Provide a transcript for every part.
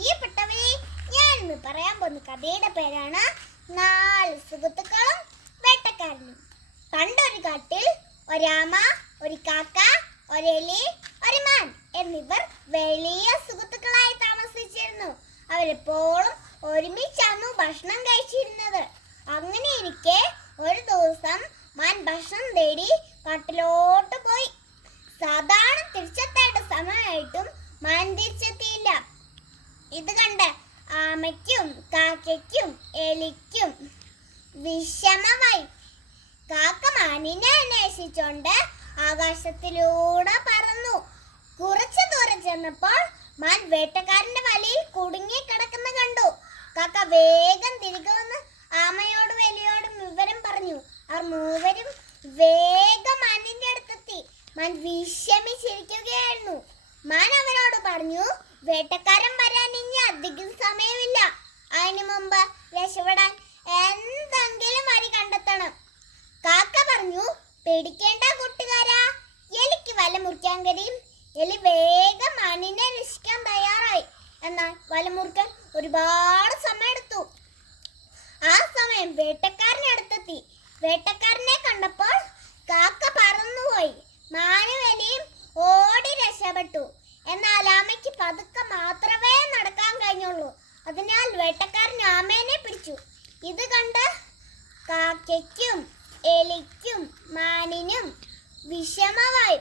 പ്രിയപ്പെട്ടവരെ, ഞാൻ ഇന്ന് പറയാൻ പോകുന്ന കഥയുടെ പേരാണ് നാല് സുഹൃത്തുക്കളും വേട്ടക്കാരനും. പണ്ടൊരു കാട്ടിൽ ഒരാമ, ഒരു കാക്ക, ഒരെലി, ഒരു മാൻ എന്നിവർ വലിയ സുഹൃത്തുക്കളായി താമസിച്ചിരുന്നു. അവരെപ്പോഴും ഒരുമിച്ചാണ് ഭക്ഷണം കഴിച്ചിരുന്നത്. അങ്ങനെ ഇരിക്കെ ഒരു ദിവസം മാൻ ഭക്ഷണം തേടി കാട്ടിലോട്ട് പോയി. സാധാരണ തിരിച്ചെത്തേണ്ട സമയമായിട്ടും മാൻ തിരിച്ചെത്തിയില്ല. ഇത് കണ്ട് ആമയ്ക്കും കാക്കയ്ക്കും എലിക്കും വിഷമമായി. കാക്ക മാനിനെ അന്വേഷിച്ചോണ്ട് ആകാശത്തിലൂടെ പറന്നു. കുറച്ചു ദൂരം ചെന്നപ്പോൾ മാൻ വേട്ടക്കാരന്റെ വലയിൽ കുടുങ്ങി കിടക്കുന്ന കണ്ടു. കാക്ക വേഗം തിരികെ വന്ന് ആമയോടും എലിയോടും വിവരം പറഞ്ഞു. അവർ മൂവരും വേഗം മാനിന്റെ അടുത്തെത്തി. മാൻ വിഷമിച്ചിരിക്കുകയായിരുന്നു. മാൻ അവരോട് പറഞ്ഞു, വേട്ടക്കാരൻ വരാൻ ഇനി അധികം സമയമില്ല. അതിനു മുമ്പ് രക്ഷപ്പെടാൻ എന്തെങ്കിലും വഴി കണ്ടെത്തണം. കാക്ക പറഞ്ഞു, പേടിക്കേണ്ട കൂട്ടുകാരാ, എലിക്ക് വല മുറിക്കാൻ കഴിയും. എലി വേഗം മാനിനെ രക്ഷിക്കാൻ തയ്യാറായി. എന്നാൽ വല മുറിക്കാൻ ഒരുപാട് സമയമെടുത്തു. ആ സമയം വേട്ടക്കാരൻ അടുത്തെത്തി. വേട്ടക്കാരനെ കണ്ടപ്പോൾ കാക്ക പറന്നുപോയി. മാനും എലിയും ഓടി രക്ഷപ്പെട്ടു. എന്നാൽ ആമയ്ക്ക് പതുക്കെ മാത്രമേ നടക്കാൻ കഴിഞ്ഞുള്ളൂ. അതിനാൽ വേട്ടക്കാരൻ ആമേനെ പിടിച്ചു. ഇത് കണ്ട് കാക്കയ്ക്കും എലിക്കും മാനിനും വിഷമമായി.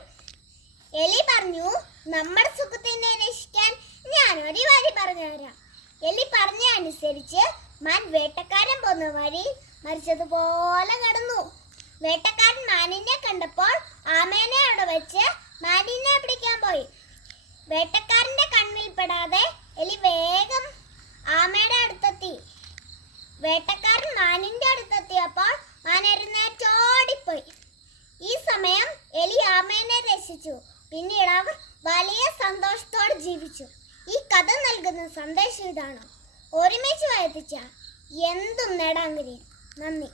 എലി പറഞ്ഞു, നമ്മുടെ സുഖത്തിനെ രക്ഷിക്കാൻ ഞാൻ ഒരു വഴി പറഞ്ഞുതരാം. എലി പറഞ്ഞ അനുസരിച്ച് മാൻ വേട്ടക്കാരൻ പോന്ന വഴി മരിച്ചതുപോലെ കടന്നു. വേട്ടക്കാരൻ മാനിനെ കണ്ടപ്പോൾ ആമേനെ അവിടെ വെച്ച് മാനിനെ പിടിക്കാൻ പോയി. വേട്ടക്കാരന്റെ കണ്ണിൽ പെടാതെ എലി വേഗം ആമയുടെ അടുത്തെത്തി. വേട്ടക്കാരൻ മാനിന്റെ അടുത്തെത്തിയപ്പോൾ മാൻ എഴുന്നേറ്റോടിപ്പോയി. ഈ സമയം എലി ആമേനെ രക്ഷിച്ചു. പിന്നീട് അവർ വലിയ സന്തോഷത്തോടെ ജീവിച്ചു. ഈ കഥ നൽകുന്ന സന്ദേശം ഇതാണ്: ഒരുമിച്ച് വയത്തിച്ച എന്തും നേടാൻ കഴിയും. നന്ദി.